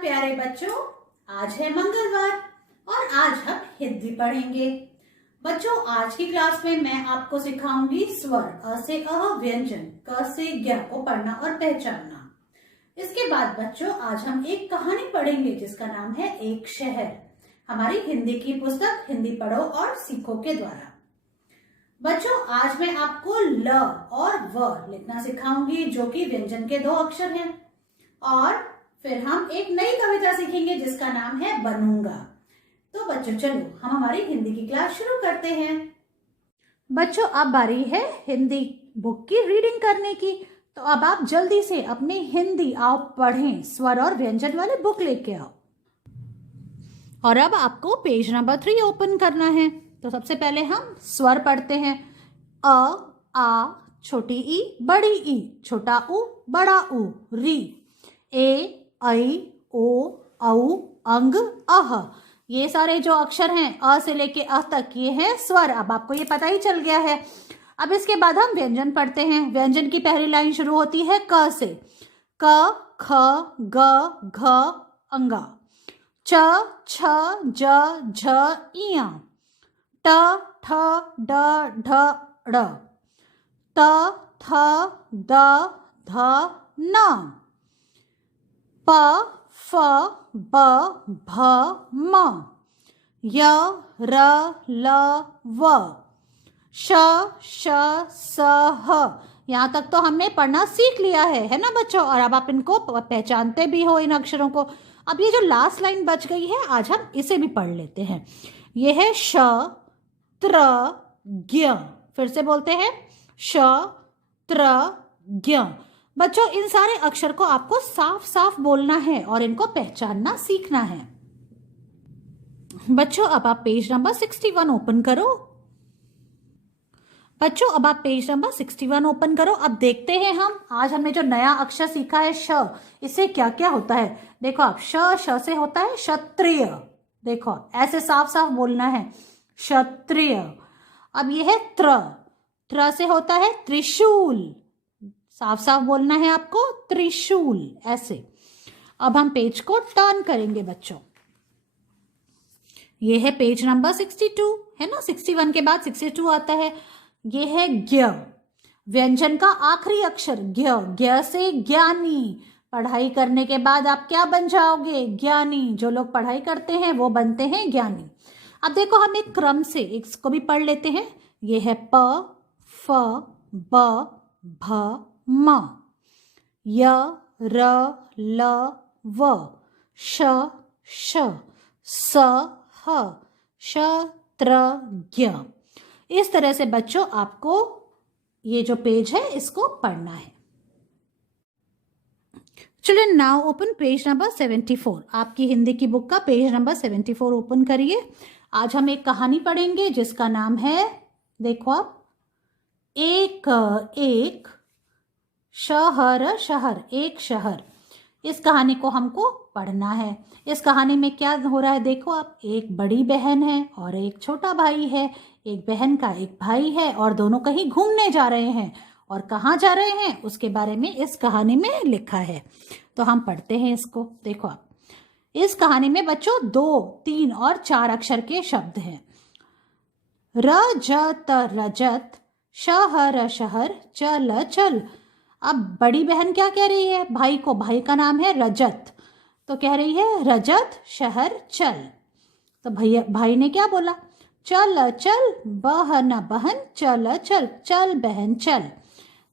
प्यारे बच्चों, आज है मंगलवार और आज हम हिंदी पढ़ेंगे। बच्चों, आज की क्लास में मैं आपको सिखाऊंगी स्वर अ से अ, व्यंजन क से ज्ञ को पढ़ना और पहचानना। इसके बाद बच्चों आज हम एक कहानी पढ़ेंगे जिसका नाम है एक शहर, हमारी हिंदी की पुस्तक हिंदी पढ़ो और सीखो के द्वारा। बच्चों, आज मैं आपको ल और व लिखना सिखाऊंगी जो कि व्यंजन के 2 अक्षर हैं, और फिर हम एक नई कविता सीखेंगे जिसका नाम है बनूंगा। तो बच्चों चलो हम हमारी हिंदी की क्लास शुरू करते हैं। बच्चों, अब बारी है हिंदी बुक की रीडिंग करने की, तो अब आप जल्दी से अपनी हिंदी आओ पढ़ें, स्वर और व्यंजन वाले बुक लेके आओ। और अब आपको पेज नंबर 3 ओपन करना है। तो सबसे पहले हम स्वर पढ़ते हैं। अ, आ, छोटी ई, बड़ी ई, छोटा उ, बड़ा उ, री, ए, ऐ, ओ, औ, अंग, अह। ये सारे जो अक्षर हैं अ से लेके अ तक, ये हैं स्वर। अब आपको ये पता ही चल गया है। अब इसके बाद हम व्यंजन पढ़ते हैं। व्यंजन की पहली लाइन शुरू होती है क से। क, ख, ग, घ, अंगा। च, छ, ज, झ, इया। ट, ठ, ड, ढ, ड़। त, थ, द, ध, न। प, फ, ब, भ, म। य, र, ल, व। श, श, स, ह। यहाँ तक तो हमने पढ़ना सीख लिया है ना बच्चों? और अब आप इनको पहचानते भी हो, इन अक्षरों को। अब ये जो लास्ट लाइन बच गई है, आज हम इसे भी पढ़ लेते हैं। ये है श, त्र, ज्ञ। फिर से बोलते हैं श, त्र, ज्ञ। बच्चों, इन सारे अक्षर को आपको साफ साफ बोलना है और इनको पहचानना सीखना है। बच्चों, अब आप पेज नंबर 61 ओपन करो। बच्चों, अब आप पेज नंबर 61 ओपन करो। अब देखते हैं हम आज हमने जो नया अक्षर सीखा है श, इससे क्या क्या होता है। देखो आप, श से होता है क्षत्रिय। देखो ऐसे साफ साफ बोलना है, क्षत्रिय। अब ये है त्र से होता है त्रिशूल। साफ साफ बोलना है आपको, त्रिशूल, ऐसे। अब हम पेज को टर्न करेंगे बच्चों। ये है पेज नंबर 62, है ना? 61 के बाद 62 आता है। ये है ज्ञ, व्यंजन का आखिरी अक्षर ज्ञ। ज्ञ से ज्ञानी। पढ़ाई करने के बाद आप क्या बन जाओगे? ज्ञानी। जो लोग पढ़ाई करते हैं वो बनते हैं ज्ञानी। अब देखो हम एक क्रम से इसको भी पढ़ लेते हैं। ये है प, फ, ब, भ, म। य, र, ल, व। श, श, स, ह, श, त्र, ज्ञ। इस तरह से बच्चों आपको ये जो पेज है इसको पढ़ना है। Children, now open page number 74। आपकी हिंदी की बुक का पेज नंबर 74 ओपन करिए। आज हम एक कहानी पढ़ेंगे जिसका नाम है, देखो आप, एक शहर, शहर, एक शहर। इस कहानी को हमको पढ़ना है। इस कहानी में क्या हो रहा है देखो आप, एक बड़ी बहन है और एक छोटा भाई है। एक बहन का एक भाई है और दोनों कहीं घूमने जा रहे हैं, और कहाँ जा रहे हैं उसके बारे में इस कहानी में लिखा है। तो हम पढ़ते हैं इसको। देखो आप, इस कहानी में बच्चों 2, 3 और 4 अक्षर के शब्द हैं। रजत, रजत, शहर, शहर, चल, चल। अब बड़ी बहन क्या कह रही है भाई को? भाई का नाम है रजत, तो कह रही है रजत शहर चल। तो भाई ने क्या बोला? चल चल बहन बहन, चल चल, चल बहन चल।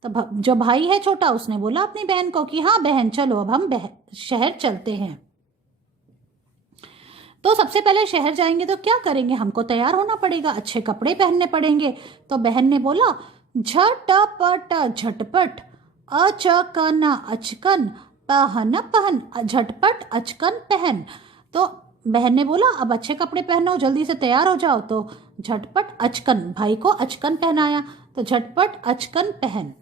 तो जो भाई है छोटा, उसने बोला अपनी बहन को कि हाँ बहन चलो, अब हम शहर चलते हैं। तो सबसे पहले शहर जाएंगे तो क्या करेंगे? हमको तैयार होना पड़ेगा, अच्छे कपड़े पहनने पड़ेंगे। तो बहन ने बोला झटपट, झटपट, अचकन, अचकन, पहन, पहन, झटपट, अचकन, पहन। तो बहन ने बोला अब अच्छे कपड़े पहनो, जल्दी से तैयार हो जाओ। तो झटपट अचकन, भाई को अचकन पहनाया। तो झटपट अचकन पहन।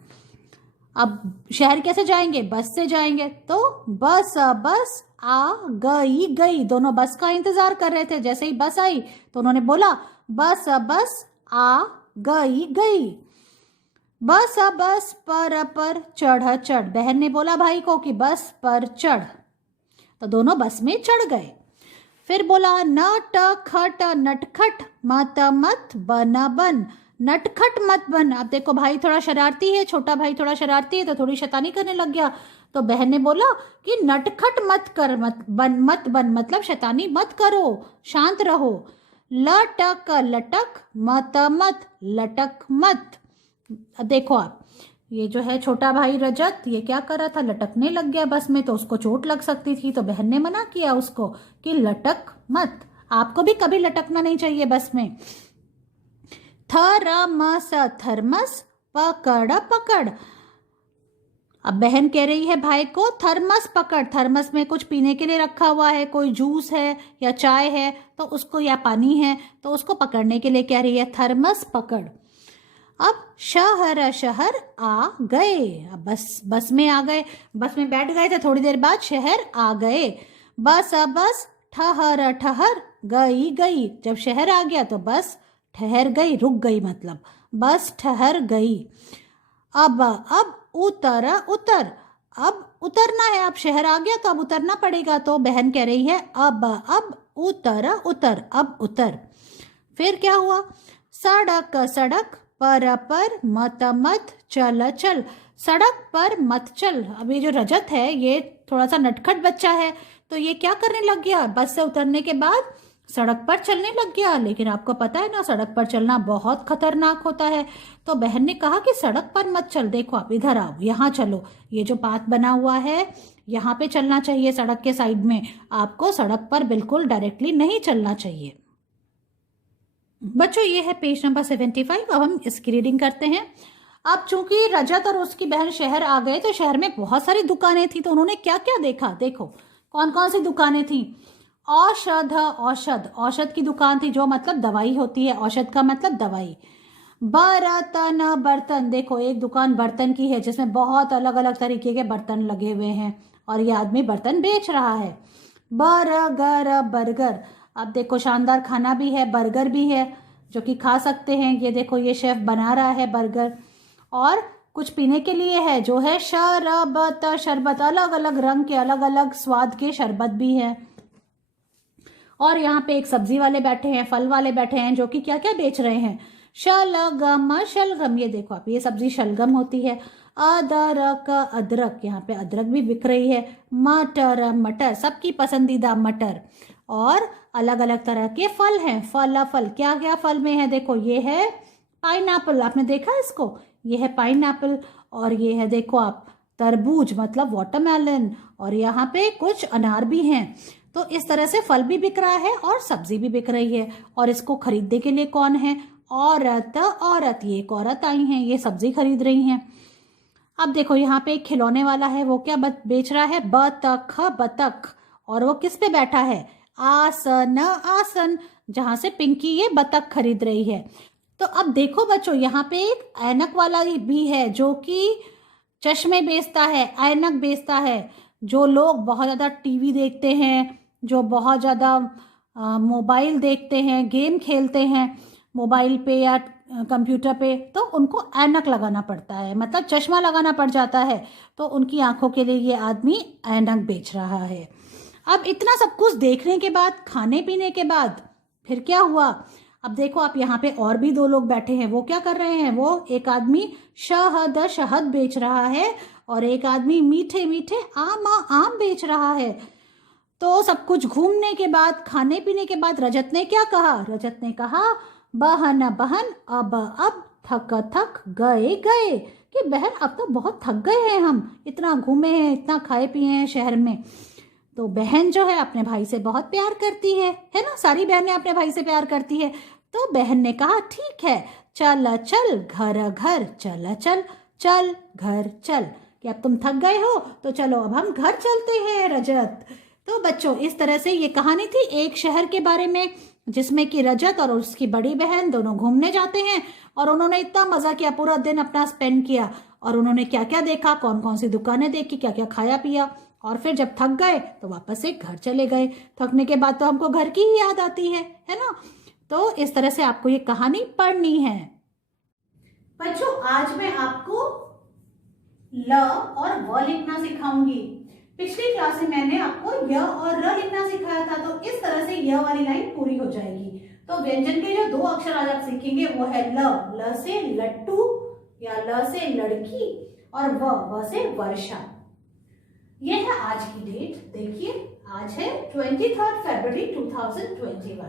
अब शहर कैसे जाएंगे? बस से जाएंगे। तो बस, बस आ गई, गई। दोनों बस का इंतजार कर रहे थे। जैसे ही बस आई तो उन्होंने बोला बस, बस आ गई, गई। बस, बस पर चढ़, चढ़। बहन ने बोला भाई को कि बस पर चढ़। तो दोनों बस में चढ़ गए। फिर बोला न ट खट नटखट मत मत बन बन, नटखट मत बन। अब देखो भाई थोड़ा शरारती है, छोटा भाई थोड़ा शरारती है, तो थोड़ी शैतानी करने लग गया। तो बहन ने बोला कि नटखट मत कर, मत बन मतलब शैतानी मत करो, शांत रहो। लटक लटक मत मत लटक मत। देखो आप, ये जो है छोटा भाई रजत, ये क्या कर रहा था, लटकने लग गया बस में, तो उसको चोट लग सकती थी। तो बहन ने मना किया उसको कि लटक मत, आपको भी कभी लटकना नहीं चाहिए बस में। थरमस थर्मस पकड़ पकड़। अब बहन कह रही है भाई को थर्मस पकड़, थर्मस में कुछ पीने के लिए रखा हुआ है, कोई जूस है या चाय है तो उसको, या पानी है तो उसको पकड़ने के लिए कह रही है थर्मस पकड़। अब शहर शहर आ गए, अब बस में आ गए, बस में बैठ गए थे, थोड़ी देर बाद शहर आ गए। बस बस ठहर ठहर गई गई, जब शहर आ गया तो बस ठहर गई, रुक गई, मतलब बस ठहर गई। अब उतर उतर, अब उतरना है, अब शहर आ गया तो अब उतरना पड़ेगा। तो बहन कह रही है अब उतर उतर, अब उतर। फिर क्या हुआ, सड़क सड़क पर मत मत चल चल, सड़क पर मत चल। अब ये जो रजत है ये थोड़ा सा नटखट बच्चा है, तो ये क्या करने लग गया, बस से उतरने के बाद सड़क पर चलने लग गया। लेकिन आपको पता है ना, सड़क पर चलना बहुत खतरनाक होता है। तो बहन ने कहा कि सड़क पर मत चल, देखो आप इधर आओ, यहाँ चलो, ये जो पाथ बना हुआ है यहाँ पे चलना चाहिए, सड़क के साइड में, आपको सड़क पर बिल्कुल डायरेक्टली नहीं चलना चाहिए। बच्चों ये है पेज नंबर 75। अब हम इसकी रीडिंग करते हैं। अब चूंकि रजत और उसकी बहन शहर आ गए तो शहर में बहुत सारी दुकानें थी, तो उन्होंने क्या क्या देखा, देखो कौन कौन सी दुकानें थी। औषध औषध, औषध की दुकान थी, जो मतलब दवाई होती है, औषध का मतलब दवाई। बर्तन बर्तन, देखो एक दुकान बर्तन की है जिसमें बहुत अलग अलग तरीके के बर्तन लगे हुए हैं और ये आदमी बर्तन बेच रहा है। बर्गर बर्गर, अब देखो शानदार खाना भी है, बर्गर भी है जो कि खा सकते हैं। ये देखो ये शेफ बना रहा है बर्गर। और कुछ पीने के लिए है जो है शरबत, शरबत अलग अलग रंग के, अलग अलग स्वाद के शरबत भी है। और यहाँ पे एक सब्जी वाले बैठे हैं, फल वाले बैठे हैं, जो कि क्या क्या बेच रहे हैं, शलगम शलगम, ये देखो आप, ये सब्जी शलगम होती है। अदरक अदरक, यहाँ पे अदरक भी बिक रही है। मटर मटर, सबकी पसंदीदा मटर। और अलग अलग तरह के फल हैं, फल क्या क्या फल में है, देखो ये है पाइनएप्पल, आपने देखा इसको, ये है पाइनएप्पल। और ये है देखो आप तरबूज मतलब वाटरमेलन, और यहाँ पे कुछ अनार भी हैं। तो इस तरह से फल भी बिक रहा है और सब्जी भी बिक रही है। और इसको खरीदने के लिए कौन है, औरत औरत, ये एक औरत आई हैं, ये सब्जी खरीद रही हैं। अब देखो यहाँ पे एक खिलौने वाला है, वो क्या बेच रहा है, बतख बतख। और वो किस पे बैठा है, आसन आसन, जहां से पिंकी ये बतख खरीद रही है। तो अब देखो बच्चों, यहाँ पे एक ऐनक वाला भी है जो कि चश्मे बेचता है, ऐनक बेचता है। जो लोग बहुत ज़्यादा टीवी देखते हैं, जो बहुत ज़्यादा मोबाइल देखते हैं, गेम खेलते हैं मोबाइल पे या कंप्यूटर पे, तो उनको ऐनक लगाना पड़ता है, मतलब चश्मा लगाना पड़ जाता है। तो उनकी आंखों के लिए ये आदमी ऐनक बेच रहा है। अब इतना सब कुछ देखने के बाद, खाने पीने के बाद, फिर क्या हुआ, अब देखो आप यहाँ पे और भी दो लोग बैठे हैं, वो क्या कर रहे हैं, वो एक आदमी शहद शहद बेच रहा है और एक आदमी मीठे मीठे आम आम बेच रहा है। तो सब कुछ घूमने के बाद, खाने पीने के बाद रजत ने क्या कहा, रजत ने कहा बहन बहन अब थक थक गए गए, कि बहन अब तो बहुत थक गए हैं, हम इतना घूमे हैं, इतना खाए पिए हैं शहर में। तो बहन जो है अपने भाई से बहुत प्यार करती है ना, सारी बहनें अपने भाई से प्यार करती है। तो बहन ने कहा ठीक है, चल चल घर घर चल चल चल घर चल, कि अब तुम थक गए हो तो चलो अब हम घर चलते हैं रजत। तो बच्चों इस तरह से ये कहानी थी एक शहर के बारे में, जिसमें कि रजत और उसकी बड़ी बहन दोनों घूमने जाते हैं और उन्होंने इतना मजा किया, पूरा दिन अपना स्पेंड किया, और उन्होंने क्या क्या देखा, कौन कौन सी दुकानें देखी, क्या क्या खाया पिया, और फिर जब थक गए तो वापस से घर चले गए। थकने के बाद तो हमको घर की ही याद आती है ना। तो इस तरह से आपको ये कहानी पढ़नी है। बच्चों आज मैं आपको ल और व लिखना सिखाऊंगी। पिछली क्लास में मैंने आपको य और र लिखना सिखाया था, तो इस तरह से य वाली लाइन पूरी हो जाएगी। तो व्यंजन के जो 2 अक्षर आज आप सीखेंगे वो है ल, ल से लट्टू या ल से लड़की, और व से वर्षा। ये है आज की डेट। देखिए आज है 23 फरवरी 2021।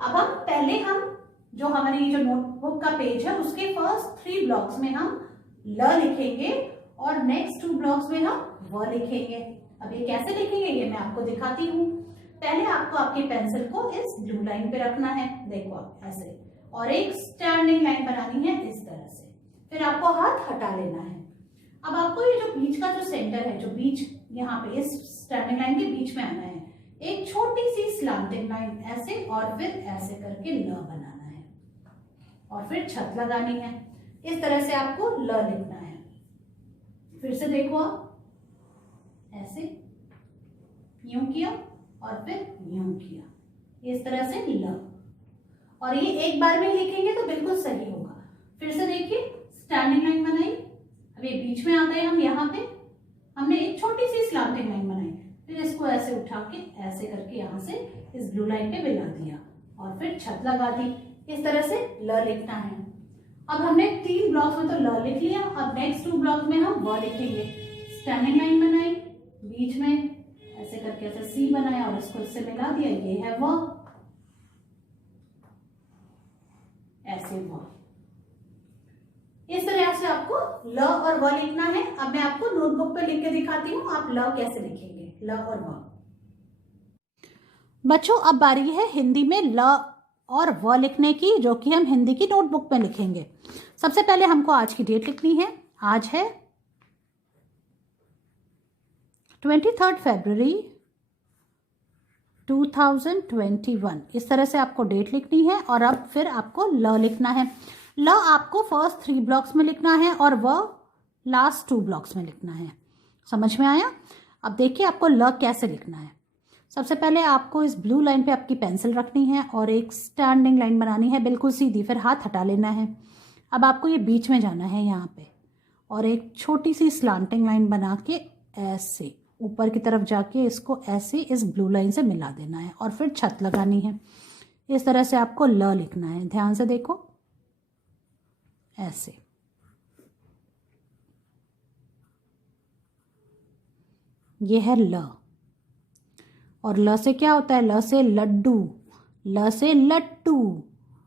अब हम जो हमारी जो नोटबुक का पेज है उसके फर्स्ट 3 ब्लॉक्स में हम ल लिखेंगे और नेक्स्ट 2 ब्लॉक्स में हम व लिखेंगे। अब ये कैसे लिखेंगे ये मैं आपको दिखाती हूँ। पहले आपको आपके पेंसिल को इस ब्लू लाइन पे रखना है, देखो ऐसे, और एक स्टैंडिंग लाइन बनानी है इस तरह से। फिर आपको हाथ हटा लेना है। अब आपको ये जो बीच का जो सेंटर है, जो बीच यहाँ पे इस स्टैंडिंग लाइन के बीच में आना है, एक छोटी सी स्लांटिंग लाइन ऐसे और फिर ऐसे करके ल बनाना है और फिर छत लगानी है। इस तरह से आपको ल लिखना है। फिर से देखो आप, ऐसे यूं किया और फिर यूं किया, इस तरह से ल, और ये एक बार में लिखेंगे तो बिल्कुल सही होगा। फिर से देखिए, स्टैंडिंग लाइन बनाई, अब ये बीच में आ गए हम, यहाँ पे हमने एक छोटी सी स्लांटिंग लाइन बनाई, फिर इसको ऐसे उठा के ऐसे करके यहाँ से इस ब्लू लाइन पे मिला दिया और फिर छत लगा दी। इस तरह से ल लिखना है। अब हमने 3 ब्लॉक्स में तो ल लिख लिया। अब नेक्स्ट 2 ब्लॉक्स में हम व लिखेंगे। स्टैंडिंग लाइन बनाई, बीच में ऐसे करके ऐसे सी बनाया और इसको इससे मिला दिया, ये है व, ऐसे व। इस तरह से आपको ल और व लिखना है। अब मैं आपको नोटबुक पे लिख के दिखाती हूँ आप ल कैसे लिखेंगे, ल और व। बच्चों अब बारी है हिंदी में ल और व लिखने की, जो कि हम हिंदी की नोटबुक में लिखेंगे। सबसे पहले हमको आज की डेट लिखनी है। आज है 23 फरवरी 2021। इस तरह से आपको डेट लिखनी है और अब फिर आपको ल लिखना है। ल आपको फर्स्ट 3 ब्लॉक्स में लिखना है और व लास्ट 2 ब्लॉक्स में लिखना है। समझ में आया? अब देखिए आपको ल कैसे लिखना है। सबसे पहले आपको इस ब्लू लाइन पे आपकी पेंसिल रखनी है और एक स्टैंडिंग लाइन बनानी है बिल्कुल सीधी, फिर हाथ हटा लेना है। अब आपको ये बीच में जाना है यहाँ पे और एक छोटी सी स्लांटिंग लाइन बना के ऐसे ऊपर की तरफ जाके इसको ऐसे इस ब्लू लाइन से मिला देना है और फिर छत लगानी है। इस तरह से आपको ल लिखना है। ध्यान से देखो, ऐसे। ये है ल, और ल से क्या होता है? ल से लड्डू, ल से लट्टू,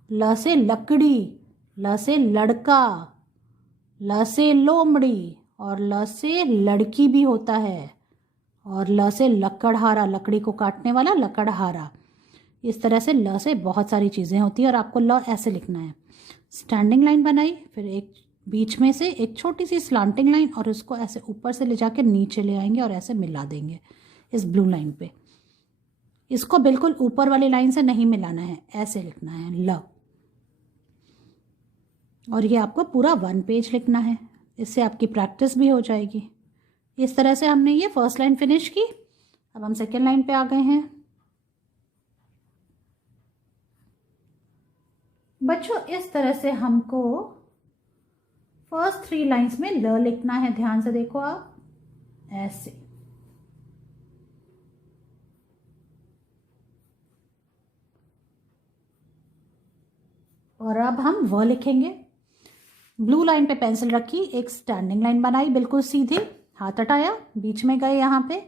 ल से लकड़ी, ल से लड़का, ल से लोमड़ी, और ल से लड़की भी होता है, और ल से लकड़हारा, लकड़ी को काटने वाला लकड़हारा। इस तरह से ल से बहुत सारी चीज़ें होती हैं और आपको ल ऐसे लिखना है। स्टैंडिंग लाइन बनाई, फिर एक बीच में से एक छोटी सी स्लांटिंग लाइन और उसको ऐसे ऊपर से ले जाके नीचे ले आएंगे और ऐसे मिला देंगे इस ब्लू लाइन पे। इसको बिल्कुल ऊपर वाली लाइन से नहीं मिलाना है, ऐसे लिखना है ल। और ये आपको पूरा 1 पेज लिखना है, इससे आपकी प्रैक्टिस भी हो जाएगी। इस तरह से हमने ये फर्स्ट लाइन फिनिश की। अब हम सेकेंड लाइन पे आ गए हैं। बच्चों इस तरह से हमको फर्स्ट 3 लाइंस में ल लिखना है। ध्यान से देखो आप, ऐसे। और अब हम व लिखेंगे। ब्लू लाइन पे पेंसिल रखी, एक स्टैंडिंग लाइन बनाई बिल्कुल सीधी, हाथ हटाया, बीच में गए यहाँ पे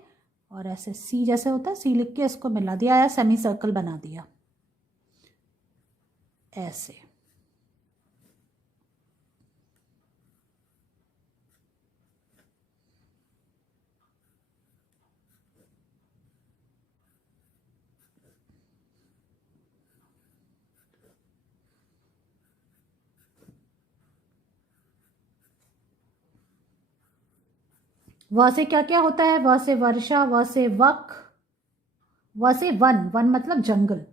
और ऐसे सी जैसे होता है, सी लिख के इसको मिला दिया या सेमी सर्कल बना दिया, ऐसे। व से क्या क्या होता है? व से वर्षा, व से वक, व से वन, वन मतलब जंगल।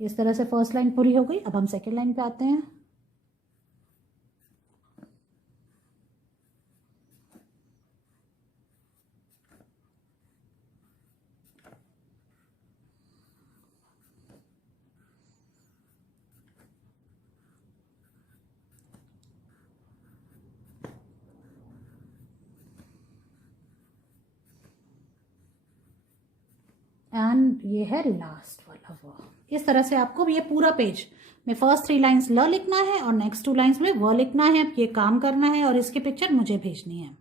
इस तरह से फर्स्ट लाइन पूरी हो गई। अब हम सेकेंड लाइन पे आते हैं। एंड ये है लास्ट वाला व। इस तरह से आपको ये पूरा पेज में फर्स्ट 3 लाइन्स ल लिखना है और नेक्स्ट 2 लाइन्स में व लिखना है। ये काम करना है और इसकी पिक्चर मुझे भेजनी है।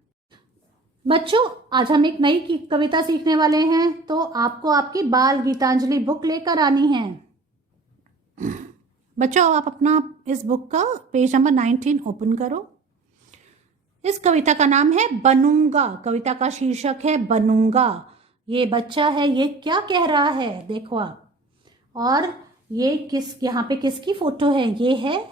बच्चों, आज हम एक नई कविता सीखने वाले हैं, तो आपको आपकी बाल गीतांजलि बुक लेकर आनी है। बच्चों, आप अपना इस बुक का पेज नंबर 19 ओपन करो। इस कविता का नाम है बनूंगा। कविता का शीर्षक है बनूंगा। ये बच्चा है, ये क्या कह रहा है देखो आप। और ये यहाँ पे किसकी फोटो है? ये है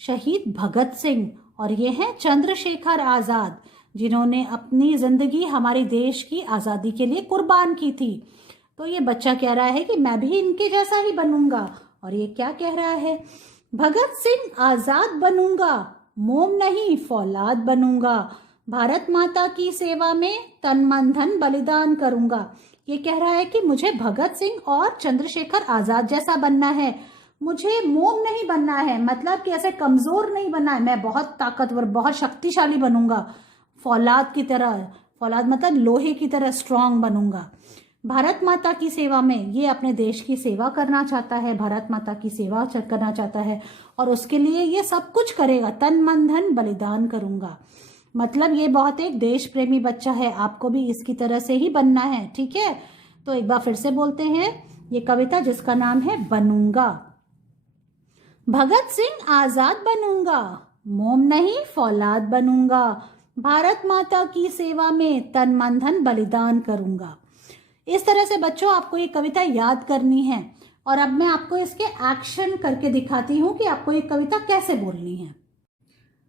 शहीद भगत सिंह और ये है चंद्रशेखर आजाद, जिन्होंने अपनी जिंदगी हमारे देश की आजादी के लिए कुर्बान की थी। तो ये बच्चा कह रहा है कि मैं भी इनके जैसा ही बनूंगा। और ये क्या कह रहा है? भगत सिंह आजाद बनूंगा, मोम नहीं फौलाद बनूंगा, भारत माता की सेवा में तन मन धन बलिदान करूंगा। ये कह रहा है कि मुझे भगत सिंह और चंद्रशेखर आजाद जैसा बनना है, मुझे मोम नहीं बनना है, मतलब कि ऐसे कमजोर नहीं बनना है, मैं बहुत ताकतवर बहुत शक्तिशाली बनूंगा, फौलाद की तरह, फौलाद मतलब लोहे की तरह स्ट्रांग बनूंगा। भारत माता की सेवा में, ये अपने देश की सेवा करना चाहता है, भारत माता की सेवा करना चाहता है और उसके लिए ये सब कुछ करेगा, तन मन धन बलिदान करूंगा। मतलब ये बहुत एक देश प्रेमी बच्चा है। आपको भी इसकी तरह से ही बनना है, ठीक है? तो एक बार फिर से बोलते हैं ये कविता, जिसका नाम है बनूंगा। भगत सिंह आजाद बनूंगा, मोम नहीं फौलाद बनूंगा, भारत माता की सेवा में तन मन धन बलिदान करूंगा। इस तरह से बच्चों आपको ये कविता याद करनी है और अब मैं आपको इसके एक्शन करके दिखाती हूँ कि आपको ये कविता कैसे बोलनी है।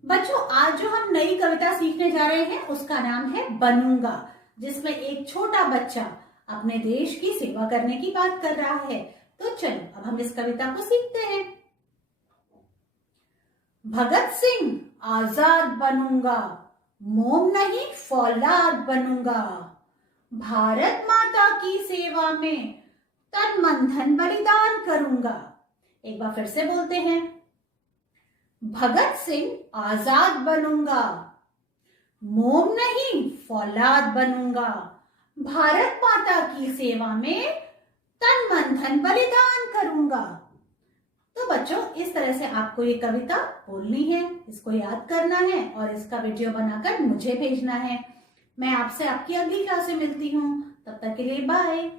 बच्चों, आज जो हम नई कविता सीखने जा रहे हैं उसका नाम है बनूंगा, जिसमें एक छोटा बच्चा अपने देश की सेवा करने की बात कर रहा है। तो चलो अब हम इस कविता को सीखते हैं। भगत सिंह आजाद बनूंगा, मोम नहीं फौलाद बनूंगा, भारत माता की सेवा में तन मन धन बलिदान करूंगा। एक बार फिर से बोलते हैं, भगत सिंह आजाद बनूंगा, मोम नहीं फौलाद बनूंगा, भारत माता की सेवा में तन मन धन बलिदान करूंगा। तो बच्चों, इस तरह से आपको ये कविता बोलनी है, इसको याद करना है और इसका वीडियो बनाकर मुझे भेजना है। मैं आपसे आपकी अगली क्लास में मिलती हूँ, तब तक के लिए बाय।